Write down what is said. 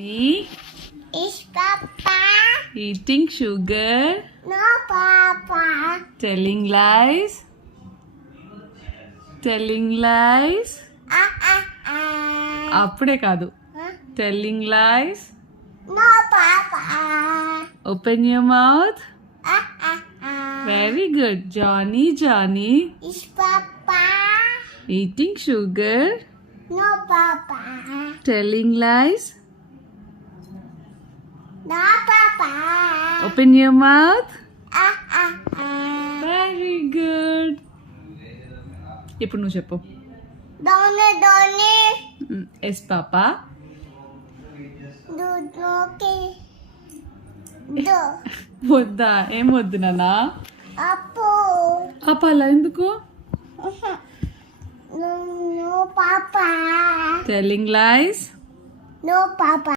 Me Is Papa? eating sugar, No, Papa. telling lies, అప్పుడే కాదు, Huh? telling lies, No, Papa. open your mouth, Ah, ah, ah. very good. Johnny Is Papa? eating sugar, No, Papa. telling lies, No, Papa. open your mouth, Ah, ah, ah. very good. ఇప్పుడు నువ్వు చెప్పు. Donny. Yes papa. Doki. Do. వద్దా? ఏం వద్దు నాన్న? Apo. ఆపాలా ఎందుకు? No, Papa. Telling లైస్. No, Papa.